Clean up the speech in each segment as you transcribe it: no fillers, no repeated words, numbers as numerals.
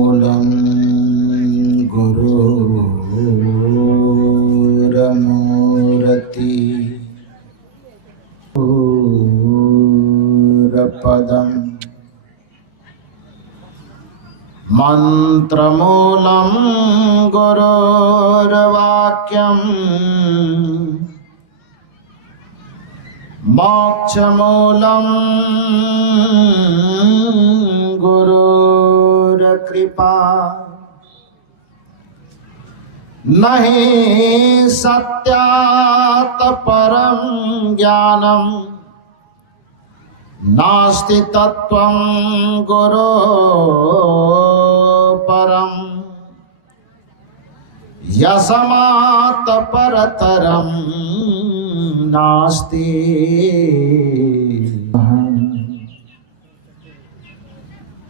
मूलं गुरुरमूर्ति गुरुपदम् मंत्रमूलं गुरुर्वाक्यम् मोक्षमूलं गुरुर्कृपा नहि सत्यात् परं ज्ञानं नास्ति तत्त्वं गुरोः परम् यस्मात् परतरं नास्ति।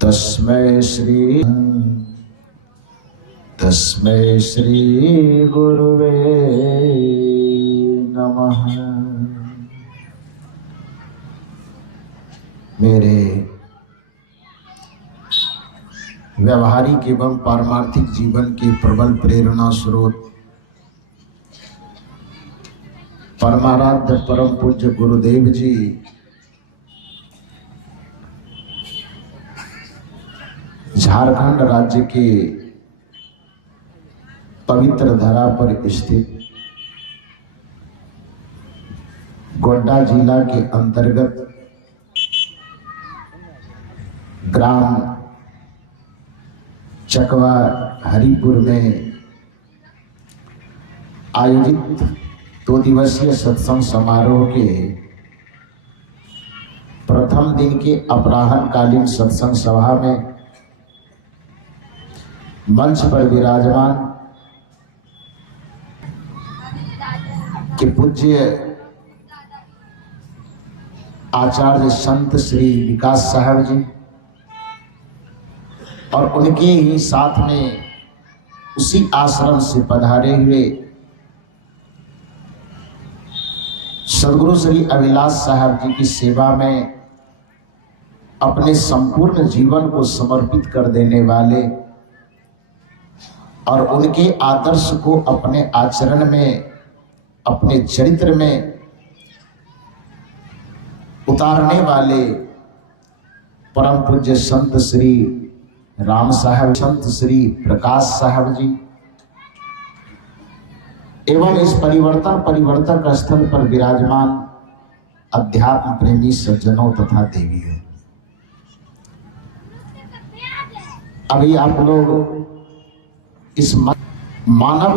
तस्मै श्री गुरुवे नमः। मेरे व्यवहारिक एवं पारमार्थिक जीवन के प्रबल प्रेरणा स्रोत परमाराध्य परम पूज्य गुरुदेव जी झारखंड राज्य के पवित्र धरा पर स्थित गोड्डा जिला के अंतर्गत ग्राम चकवा हरिपुर में आयोजित 2 दिवसीय सत्संग समारोह के प्रथम दिन के अपराह्न कालीन सत्संग सभा में मंच पर विराजमान के पूज्य आचार्य संत श्री विकास साहब जी और उनके ही साथ में उसी आश्रम से पधारे हुए सद्गुरु श्री अभिलाष साहब जी की सेवा में अपने संपूर्ण जीवन को समर्पित कर देने वाले और उनके आदर्श को अपने आचरण में अपने चरित्र में उतारने वाले परम पूज्य संत श्री राम साहब, संत श्री प्रकाश साहब जी एवं इस परिवर्तक स्थल पर विराजमान अध्यात्म प्रेमी सज्जनों तथा देवियों, अभी आप लोग इस मानव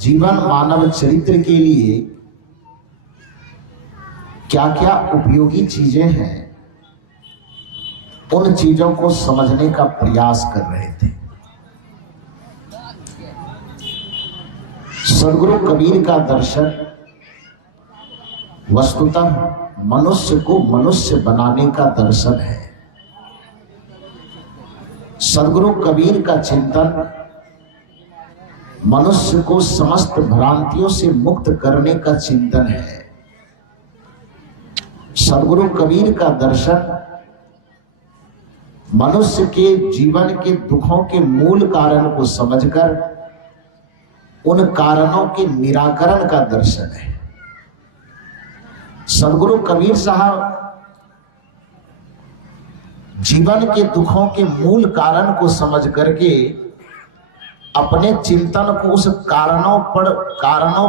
जीवन मानव चरित्र के लिए क्या क्या उपयोगी चीजें हैं उन चीजों को समझने का प्रयास कर रहे थे। सद्गुरु कबीर का दर्शन वस्तुतः मनुष्य को मनुष्य बनाने का दर्शन है। सद्गुरु कबीर का चिंतन मनुष्य को समस्त भ्रांतियों से मुक्त करने का चिंतन है। सद्गुरु कबीर का दर्शन मनुष्य के जीवन के दुखों के मूल कारण को समझकर उन कारणों के निराकरण का दर्शन है। सद्गुरु कबीर साहब जीवन के दुखों के मूल कारण को समझ करके अपने चिंतन को उस कारणों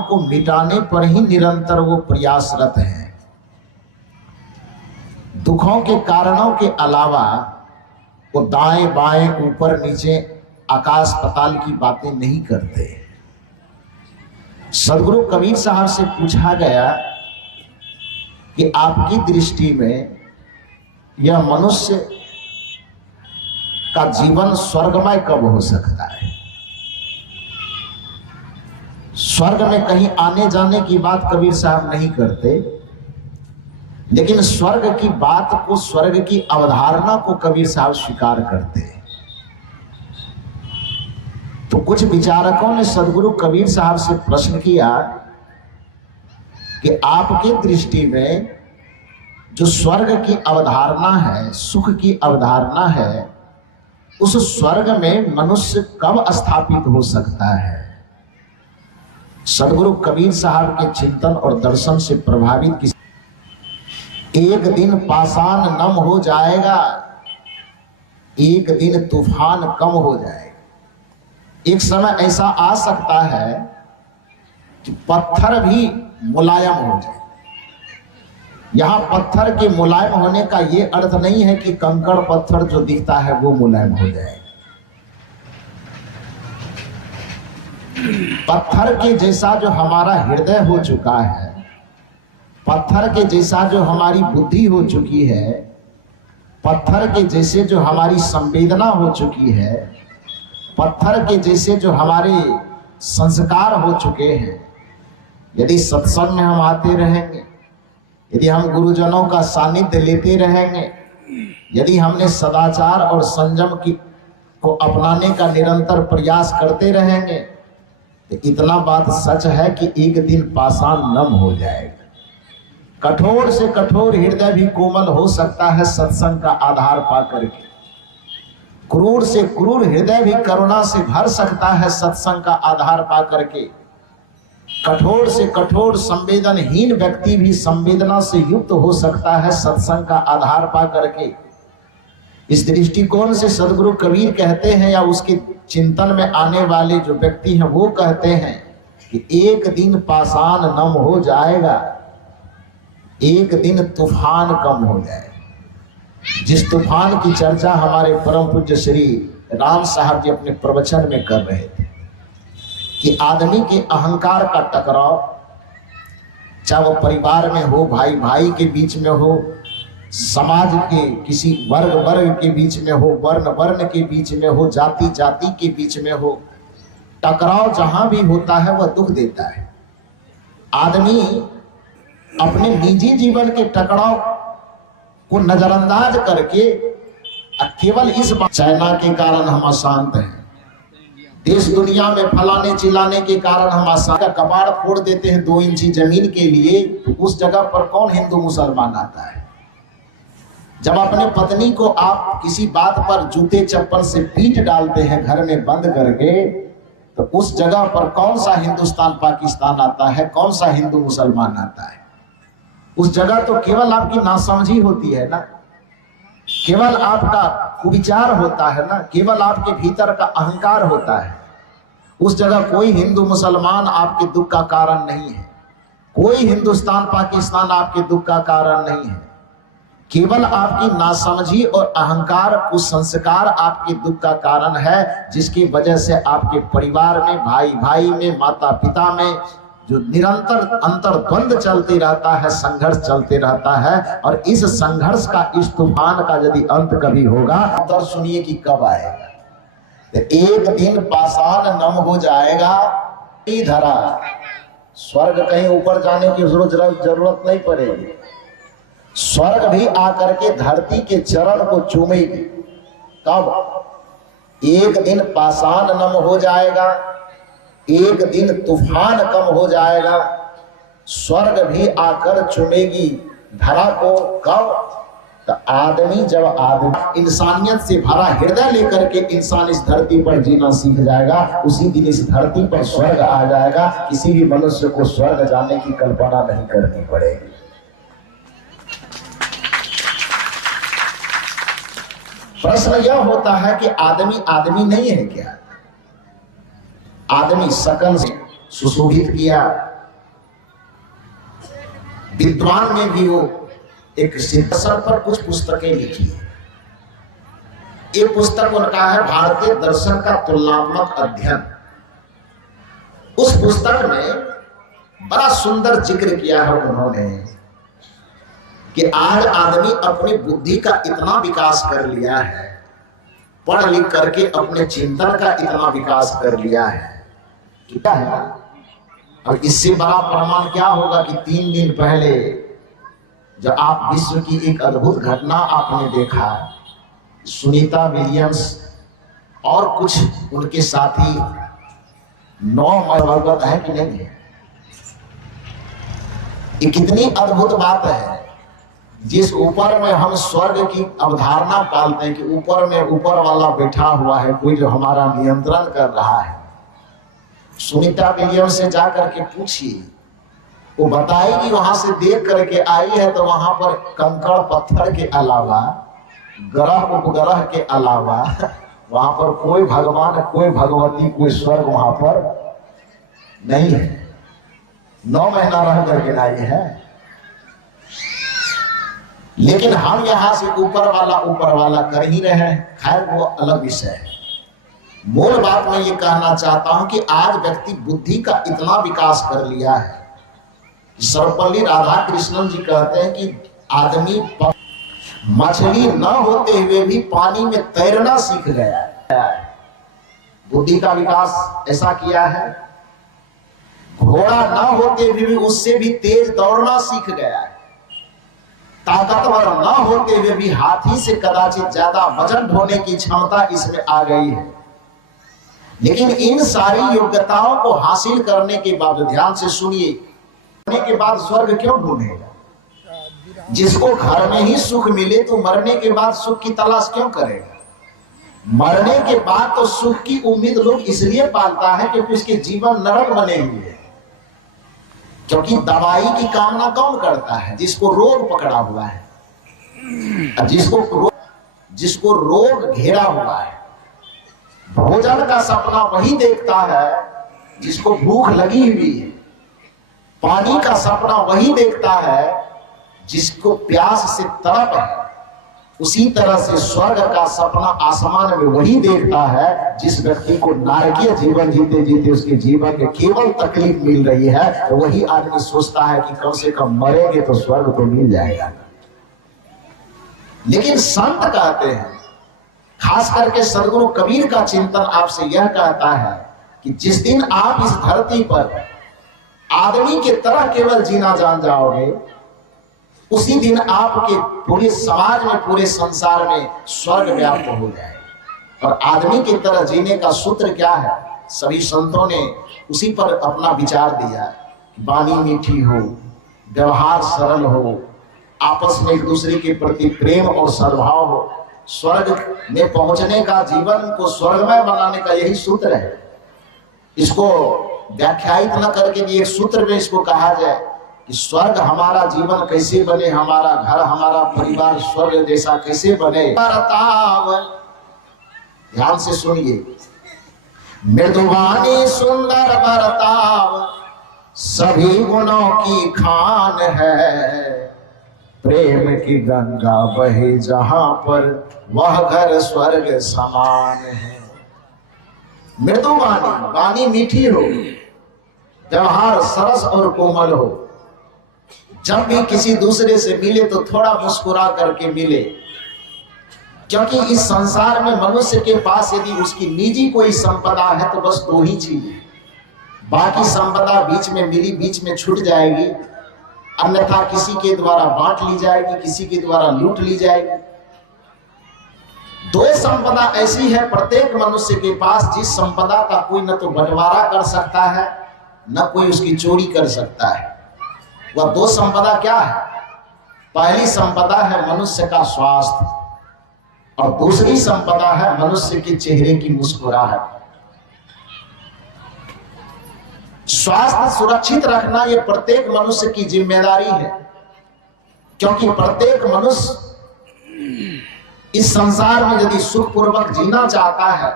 को मिटाने पर ही निरंतर वो प्रयासरत हैं। दुखों के कारणों के अलावा वो दाएं बाएं ऊपर नीचे आकाश पाताल की बातें नहीं करते। सद्गुरु कबीर साहब से पूछा गया कि आपकी दृष्टि में यह मनुष्य का जीवन स्वर्गमय कब हो सकता है? स्वर्ग में कहीं आने जाने की बात कबीर साहब नहीं करते, लेकिन स्वर्ग की बात को, स्वर्ग की अवधारणा को कबीर साहब स्वीकार करते हैं। तो कुछ विचारकों ने सद्गुरु कबीर साहब से प्रश्न किया कि आपकी दृष्टि में जो स्वर्ग की अवधारणा है, सुख की अवधारणा है, उस स्वर्ग में मनुष्य कब स्थापित हो सकता है? सदगुरु कबीर साहब के चिंतन और दर्शन से प्रभावित किसी एक दिन पाषाण नम हो जाएगा, एक दिन तूफान कम हो जाएगा। एक समय ऐसा आ सकता है कि पत्थर भी मुलायम हो जाए। यहां पत्थर के मुलायम होने का यह अर्थ नहीं है कि कंकड़ पत्थर जो दिखता है वो मुलायम हो जाए। पत्थर के जैसा जो हमारा हृदय हो चुका है, पत्थर के जैसा जो हमारी बुद्धि हो चुकी है, पत्थर के जैसे जो हमारी संवेदना हो चुकी है, पत्थर के जैसे जो हमारे संस्कार हो चुके हैं, यदि सत्संग में हम आते रहेंगे, यदि हम गुरुजनों का सानिध्य लेते रहेंगे, यदि हमने सदाचार और संयम को अपनाने का निरंतर प्रयास करते रहेंगे, तो इतना बात सच है कि एक दिन पाषाण नम हो जाएगा। कठोर से कठोर हृदय भी कोमल हो सकता है सत्संग का आधार पा करके। क्रूर से क्रूर हृदय भी करुणा से भर सकता है सत्संग का आधार पा करके। कठोर से कठोर संवेदनहीन व्यक्ति भी संवेदना से युक्त हो सकता है सत्संग का आधार पा करके। इस दृष्टिकोण से सदगुरु कबीर कहते हैं, या उसके चिंतन में आने वाले जो व्यक्ति हैं वो कहते हैं कि एक दिन पाषाण नम हो जाएगा, एक दिन तूफान कम हो जाएगा। जिस तूफान की चर्चा हमारे परम पूज्य श्री राम साहब जी अपने प्रवचन में कर रहे थे कि आदमी के अहंकार का टकराव, चाहे वो परिवार में हो, भाई भाई के बीच में हो, समाज के किसी वर्ग वर्ग के बीच में हो, वर्ण वर्ण के बीच में हो, जाति जाति के बीच में हो, टकराव जहां भी होता है वह दुख देता है। आदमी अपने निजी जीवन के टकराव को नजरअंदाज करके केवल इस चाइना के कारण हम अशांत हैं, देश दुनिया में फलाने चिल्लाने के कारण हम अशांत, कबाड़ फोड़ देते हैं 2 इंची जमीन के लिए, तो उस जगह पर कौन हिंदू मुसलमान आता है? जब अपने पत्नी को आप किसी बात पर जूते चप्पल से पीट डालते हैं घर में बंद करके, तो उस जगह पर कौन सा हिंदुस्तान पाकिस्तान आता है, कौन सा हिंदू मुसलमान आता है? उस जगह तो केवल आपकी नासमझी होती है ना, केवल आपका कुविचार होता है ना, केवल आपके भीतर का अहंकार होता है। उस जगह कोई हिंदू मुसलमान आपके दुख का कारण नहीं है, कोई हिंदुस्तान पाकिस्तान आपके दुख का कारण नहीं है। केवल आपकी नासमझी और अहंकार, कुसंस्कार आपके दुख का कारण है, जिसकी वजह से आपके परिवार में, भाई भाई में, माता पिता में जो निरंतर अंतर्द्वंद चलते रहता है, संघर्ष चलते रहता है। और इस संघर्ष का, इस तूफान का यदि अंत कभी होगा तो सुनिए कि कब आएगा। तो एक दिन पाषाण नम हो जाएगा, धरा स्वर्ग कहीं ऊपर जाने की जरूरत नहीं पड़ेगी, स्वर्ग भी आकर के धरती के चरण को चूमेगी। कब? एक दिन पाषाण नम हो जाएगा, एक दिन तूफान कम हो जाएगा, स्वर्ग भी आकर चूमेगी धरा को। कब? तो आदमी, जब आदमी इंसानियत से भरा हृदय लेकर के इंसान इस धरती पर जीना सीख जाएगा, उसी दिन इस धरती पर स्वर्ग आ जाएगा। किसी भी मनुष्य को स्वर्ग जाने की कल्पना नहीं करनी पड़ेगी। प्रश्न यह होता है कि आदमी आदमी नहीं है क्या? आदमी सकल से सुशोभित किया, विद्वान ने भी वो एक शीर्षक पर कुछ पुस्तकें लिखी है। एक पुस्तक उनका है भारतीय दर्शन का तुलनात्मक अध्ययन। उस पुस्तक में बड़ा सुंदर जिक्र किया है उन्होंने कि आज आदमी अपनी बुद्धि का इतना विकास कर लिया है, पढ़ लिख करके अपने चिंतन का इतना विकास कर लिया है, क्या है? अब इससे बड़ा प्रमाण क्या होगा कि 3 दिन पहले जब आप विश्व की एक अद्भुत घटना आपने देखा, सुनीता विलियम्स और कुछ उनके साथी 9 अवगत है कि नहीं है? ये कितनी अद्भुत बात है। जिस ऊपर में हम स्वर्ग की अवधारणा पालते हैं कि ऊपर में ऊपर वाला बैठा हुआ है, कोई जो हमारा नियंत्रण कर रहा है, सुनीता विलियम से जाकर के पूछिए, वो बताएगी वहां से देख करके आई है तो वहां पर कंकड़ पत्थर के अलावा, ग्रह उपग्रह के अलावा वहां पर कोई भगवान, कोई भगवती, कोई स्वर्ग वहां पर नहीं है। 9 महीना रह करके आई है। लेकिन हम यहां से ऊपर वाला कर ही रहे हैं। खैर वो अलग विषय है। मूल बात मैं ये कहना चाहता हूं कि आज व्यक्ति बुद्धि का इतना विकास कर लिया है। सर्वपल्ली राधाकृष्णन जी कहते हैं कि आदमी मछली न होते हुए भी पानी में तैरना सीख गया है। बुद्धि का विकास ऐसा किया है। घोड़ा न होते हुए भी उससे भी तेज दौड़ना सीख गया है। ताकतवर न होते हुए भी हाथी से कदाचित ज्यादा वजन ढोने की क्षमता इसमें आ गई है। लेकिन इन सारी योग्यताओं को हासिल करने के बाद, ध्यान से सुनिए, के बाद स्वर्ग क्यों ढूंढेगा? जिसको घर में ही सुख मिले तो मरने के बाद सुख की तलाश क्यों करेगा? मरने के बाद तो सुख की उम्मीद लोग इसलिए पालता है क्योंकि उसके जीवन नरक बने हुए हैं। क्योंकि दवाई की कामना कौन करता है? जिसको रोग पकड़ा हुआ है, जिसको रोग घेरा हुआ है। भोजन का सपना वही देखता है जिसको भूख लगी हुई है। पानी का सपना वही देखता है जिसको प्यास से तड़प है। उसी तरह से स्वर्ग का सपना आसमान में वही देखता है जिस व्यक्ति को नारकीय जीवन जीते जीते उसके जीवन में केवल तकलीफ मिल रही है। तो वही आदमी सोचता है कि कम से कम मरेंगे तो स्वर्ग तो मिल जाएगा। लेकिन संत कहते हैं, खास करके सदगुरु कबीर का चिंतन आपसे यह कहता है कि जिस दिन आप इस धरती पर आदमी के तरह केवल जीना जान जाओगे, उसी दिन आपके पूरे समाज में, पूरे संसार में स्वर्ग व्याप्त हो जाएगा। और आदमी की तरह जीने का सूत्र क्या है? सभी संतों ने उसी पर अपना विचार दिया। वाणी मीठी हो, व्यवहार सरल हो, आपस में एक दूसरे के प्रति प्रेम और सद्भाव हो। स्वर्ग में पहुंचने का, जीवन को स्वर्गमय बनाने का यही सूत्र है। इसको व्याख्यायित न करके भी एक सूत्र में इसको कहा जाए कि स्वर्ग हमारा जीवन कैसे बने, हमारा घर, हमारा परिवार स्वर्ग जैसा कैसे बने। ध्यान से सुनिए, मृदुवानी सुंदर बरताव सभी गुणों की खान है। प्रेम की गंगा बहे जहां पर वह घर स्वर्ग समान है। मृदुवानी, वाणी मीठी हो, व्यवहार सरस और कोमल हो। जब भी किसी दूसरे से मिले तो थोड़ा मुस्कुरा करके मिले। क्योंकि इस संसार में मनुष्य के पास यदि उसकी निजी कोई संपदा है तो बस 2 ही चीजें। बाकी संपदा बीच में मिली, बीच में छूट जाएगी, अन्यथा किसी के द्वारा बांट ली जाएगी, किसी के द्वारा लूट ली जाएगी। 2 संपदा ऐसी है प्रत्येक मनुष्य के पास जिस संपदा का कोई न तो बंटवारा कर सकता है, न कोई उसकी चोरी कर सकता है। वह 2 संपदा क्या है? पहली संपदा है मनुष्य का स्वास्थ्य और दूसरी संपदा है मनुष्य के चेहरे की मुस्कुराहट। स्वास्थ्य सुरक्षित रखना यह प्रत्येक मनुष्य की जिम्मेदारी है। क्योंकि प्रत्येक मनुष्य इस संसार में यदि सुखपूर्वक जीना चाहता है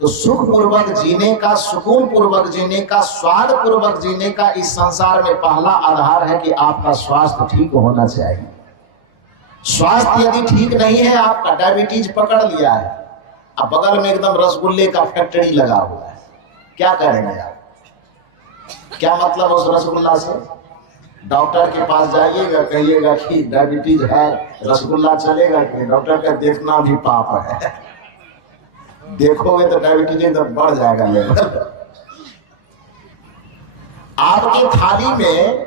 तो सुखपूर्वक जीने का, सुकून पूर्वक जीने का, स्वाद पूर्वक जीने का इस संसार में पहला आधार है कि आपका स्वास्थ्य ठीक होना चाहिए। स्वास्थ्य यदि ठीक नहीं है, आपका डायबिटीज पकड़ लिया है, अब बगल में एकदम रसगुल्ले का फैक्ट्री लगा हुआ है, क्या करेंगे आप? क्या मतलब उस रसगुल्ला से? डॉक्टर के पास जाइएगा, कहिएगा कि डायबिटीज है, रसगुल्ला चलेगा कि? डॉक्टर का देखना भी पाप है। देखोगे तो डायबिटीज एकदम बढ़ जाएगा लेवल। आपकी थाली में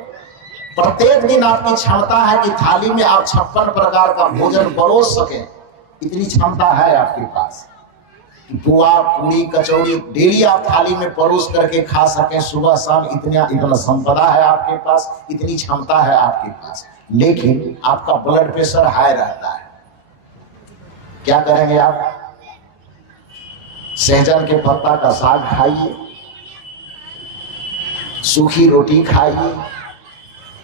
प्रत्येक दिन आपकी क्षमता है कि थाली में आप 56 प्रकार का भोजन परोस सकें, इतनी क्षमता है आपके पास। पुआ, पूरी, कचौड़ी डेली आप थाली में परोस करके खा सकें सुबह शाम, इतना संपदा है आपके पास, इतनी क्षमता है आपके पास। लेकिन आपका ब्लड प्रेशर हाई रहता है, क्या करेंगे आप? सहजन के पत्ता का साग खाइए, सूखी रोटी खाइए,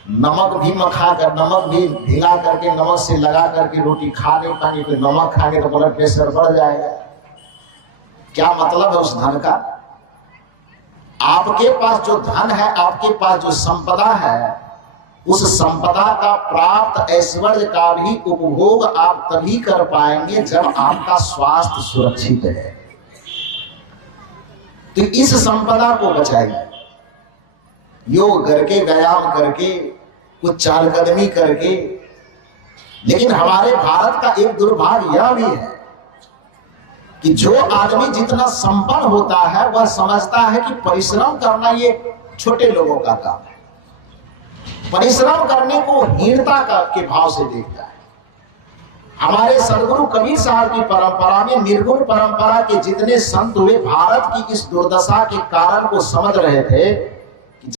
नमक भी मखा कर, नमक भी भिगा करके नमक से लगा करके रोटी खा नहीं पाएंगे तो नमक खाएंगे तो ब्लड प्रेशर बढ़ जाएगा। क्या मतलब है उस धन का? आपके पास जो धन है, आपके पास जो संपदा है, उस संपदा का प्राप्त ऐश्वर्य का भी उपभोग आप तभी कर पाएंगे जब आपका स्वास्थ्य सुरक्षित है। तो इस संपदा को बचाइए, योग करके, व्यायाम करके, कुछ चालकदमी करके। लेकिन हमारे भारत का एक दुर्भाग्य यह भी है कि जो आदमी जितना संपन्न होता है वह समझता है कि परिश्रम करना ये छोटे लोगों का काम है, परिश्रम करने को हीनता के भाव से देखता है। हमारे सदगुरु कबीर साहब की परंपरा में, निर्गुण परंपरा के जितने संत हुए, भारत की इस दुर्दशा के कारण को समझ रहे थे